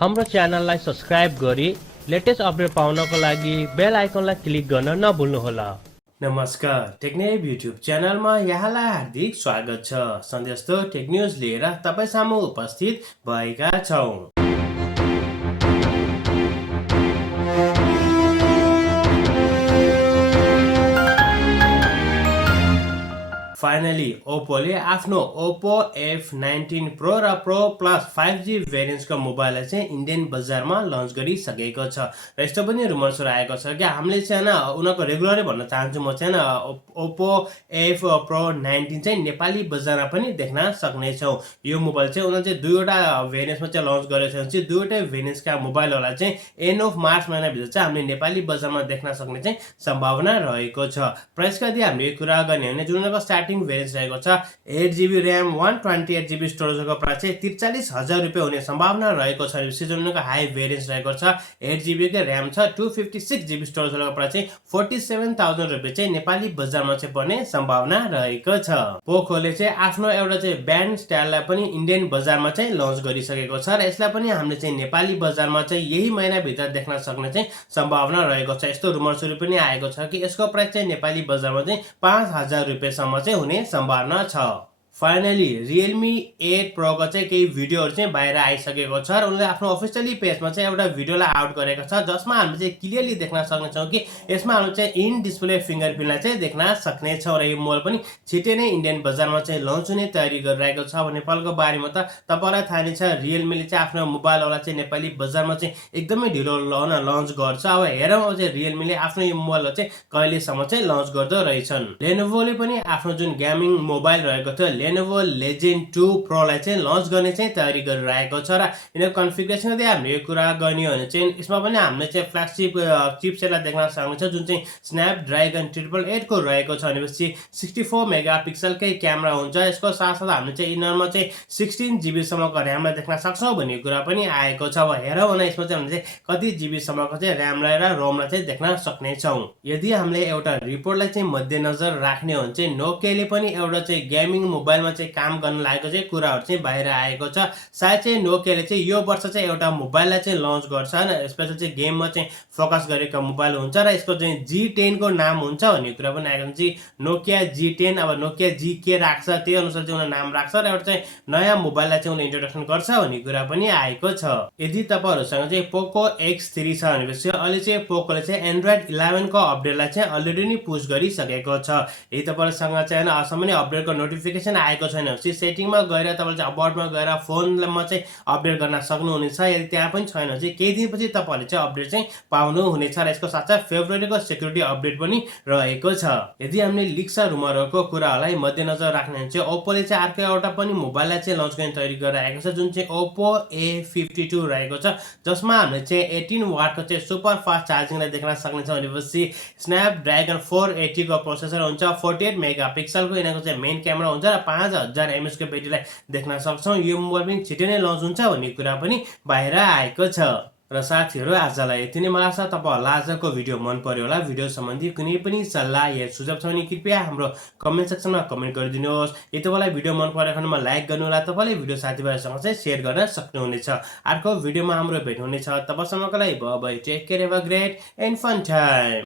हाम्रो च्यानललाई सब्स्क्राइब गरी लेटेस्ट अपडेट पाउनको लागि बेल आइकनलाई क्लिक गर्न नभुल्नुहोला। नमस्कार, टेक्नेप युट्युब च्यानलमा यहाँलाई हार्दिक स्वागत छ। सधैँजस्तो टेक न्युज लिएर तपाईसामु उपस्थित भएका छौं। फाइनली ओप्पोले आफ्नो ओप्पो F19 प्रो र प्रो प्लस 5G भेरिएन्ट्सको मोबाइललाई चाहिँ इन्डियन बजारमा लन्च गरिसकेको छ। र यस्तो पनि रुमर्सहरु आएको छ कि हामीले चाहिँ उनीहरुको रेगुलरै भन्न चाहन्छु म चाहिँ ओप्पो F Pro 19 चाहिँ नेपाली बजारमा पनि देख्न सक्ने छौं। यो मोबाइल चाहिँ उनीहरुले चाहिँ दुईवटा भेरिएन्ट्समा चाहिँ लन्च गरेको छ। दुईवटै भेरिएन्ट्सका मोबाइलहरुलाई चाहिँ एन्ड अफ मार्च महिना भित्र चाहिँ हामीले नेपाली बजारमा देख्न सक्ने चाहिँ सम्भावना रहेको छ। प्राइसका यदि हामीले कुरा गर्ने हो भने जुन स्टार्टिङ भेरिएन्ट रहेको छ 8GB र्याम 128GB स्टोरेजको प्राइस चाहिँ 43,000 रुपैयाँ हुने सम्भावना रहेको छ। जुनको हाई भेरिएन्ट रहेको छ 8GB को र्याम छ 256GB स्टोरेजको प्राइस चाहिँ 47,000 रुपैयाँ चाहिँ नेपाली बजारमा चाहिँ पर्ने सम्भावना रहेको छ। पोकोले चाहिँ आफ्नो एउटा चाहिँ ब्यान्ड स्टाइललाई पनि इन्डियन बजारमा चाहिँ लन्च गरिसकेको छ र यसलाई पनि हामीले चाहिँ नेपाली बजारमा चाहिँ यही महिना भित्र देख्न सक्ने चाहिँ सम्भावना रहेको छ। यस्तो रुमर्सहरु पनि आएको छ कि यसको प्राइस चाहिँ नेपाली बजारमा चाहिँ 5,000 रुपैयाँ सम्म चाहिँ हुने सम्भावना छ। फाइनली Realme 8 Pro को चाहिँ केही भिडियोहरु चाहिँ बाहिर आइसकेको छ र उनले आफ्नो अफिसियली पेजमा चाहिँ एउटा भिडियोलाई आउट गरेको छ जसमा हामीले चाहिँ क्लियरली देख्न सक्ने छौं कि यसमा हामीले चाहिँ इन डिस्प्ले फिंगरप्रिन्टलाई चाहिँ देख्न सक्ने छौं र यो मोबाइल पनि छिटै नै इन्डियन बजारमा चाहिँ लन्च हुने तयारी गरिरहेको छ। अब नेपालको बारेमा त तपाईलाई थाहा नै छ Realme ले चाहिँ आफ्नो मोबाइलहरुलाई चाहिँ नेपाली बजारमा चाहिँ एकदमै ढिलो लन्च गर्छ। अब हेरौं अब चाहिँ Realme ले आफ्नो यो मोबाइलहरु चाहिँ कहिलेसम्म चाहिँ लन्च गर्दै रहेछन्। Lenovo ले पनि आफ्नो जुन गेमिङ मोबाइल रहेको थियो Lenovo Legend 2 Pro लाई चाहिँ लन्च गर्ने चाहिँ तयारी गरिरहेको छ र यिनीहरु कन्फिगरेसन यदि हामीले कुरा गर्ने हो भने चाहिँ यसमा पनि हामीले चाहिँ फ्ल्यागशिप चिपसेटलाई देख्न सक्नुहुन्छ जुन चाहिँ स्न्यापड्र्यागन 888 को रहेको छ। भनेपछि 64 मेगापिक्सलकै क्यामेरा हुन्छ। यसको साथसाथै हामीले चाहिँ यिनीहरुमा चाहिँ 16GB सम्मको र्यामलाई देख्न सक्छौं भन्ने कुरा पनि आएको छ। अब हेरौं न यसमा चाहिँ हामीले कति GB सम्मको चाहिँ र्यामलाई र रोमलाई चाहिँ देख्न सक्ने छौं। यदि हामीले एउटा रिपोर्टलाई चाहिँ मध्यनजर राख्ने हो भने चाहिँ नोकियाले पनि एउटा चाहिँ गेमिङ मोबाइलमा चाहिँ काम गर्न लागेको चाहिँ कुराहरु चाहिँ बाहिर आएको छ। सायद चाहिँ नोकियाले चाहिँ यो वर्ष चाहिँ एउटा मोबाइललाई चाहिँ लन्च गर्छ र स्पेशल चाहिँ गेममा चाहिँ फोकस गरेको मोबाइल हुन्छ र यसको चाहिँ G10 को नाम हुन्छ भन्ने कुरा पनि आएको छ। नोकिया G10 अब नोकिया G के राख्छ त्यही अनुसार चाहिँ उनीहरुले नाम राख्छ र एउटा चाहिँ नयाँ मोबाइललाई चाहिँ उनीहरुले इन्ट्रोडक्सन गर्छ भन्ने कुरा पनि आएको छ। यदि तपाईहरुसँग चाहिँ POCO X3 छ भनेपछि अहिले चाहिँ पोकोले चाहिँ एन्ड्रोइड 11 को अपडेटलाई चाहिँ अलरेडी नै पुश गरिसकेको छ। यदि तपाईहरुसँग चाहिँ अहिलेसम्म नै अपडेटको नोटिफिकेसन आएको छैन भने सेटिङमा गएर तपाईले चाहिँ अबाउटमा गएर फोनमा चाहिँ अपडेट गर्न सक्नुहुनेछ। यदि त्यहाँ पनि छैन भने चाहिँ केही दिनपछि तपाईले चाहिँ अपडेट चाहिँ पाउनु हुनेछ र यसको साथै फेब्रुअरीको सिक्युरिटी अपडेट पनि रहेको छ। यदि हामीले लिक्स र रुमरहरुको कुराहरुलाई मध्यनजर राख्ने भने चाहिँ ओप्पोले चाहिँ अर्को एउटा पनि मोबाइललाई चाहिँ लन्च गर्ने तयारी गरिरहेको छ जुन चाहिँ Oppo A52 रहेको छ जसमा हामीले चाहिँ 18 वाटको चाहिँ सुपर फास्ट चार्जिङलाई देख्न सक्ने छ। भनेपछि स्न्यापड्र्यागन 480 को प्रोसेसर हुन्छ 48 मेगापिक्सलको यिनीहरुको चाहिँ मेन क्यामेरा हुन्छ र 5000 mAh को ब्याट्रीलाई देख्न सक्छौं। यो मोबाइल पनि छिटै नै लन्च हुन्छ भन्ने कुरा पनि बाहिर आएको छ। र साथीहरु आजलाई यति नै। मलाई आशा तपाईहरुलाई आजको भिडियो मन पर्यो होला। भिडियो सम्बन्धी कुनै पनि सल्लाह या सुझाव छ भने कृपया हाम्रो कमेन्ट सेक्सनमा कमेन्ट गरिदिनुहोस्। यदि तपाईलाई भिडियो मन परेको खण्डमा लाइक गर्नु होला। तपाईले भिडियो साथीभाइसँग चाहिँ शेयर गर्न सक्नुहुनेछ। अर्को भिडियोमा हाम्रो भेट हुनेछ। तबसम्मको लागि bye bye, take care, have a great and fun time.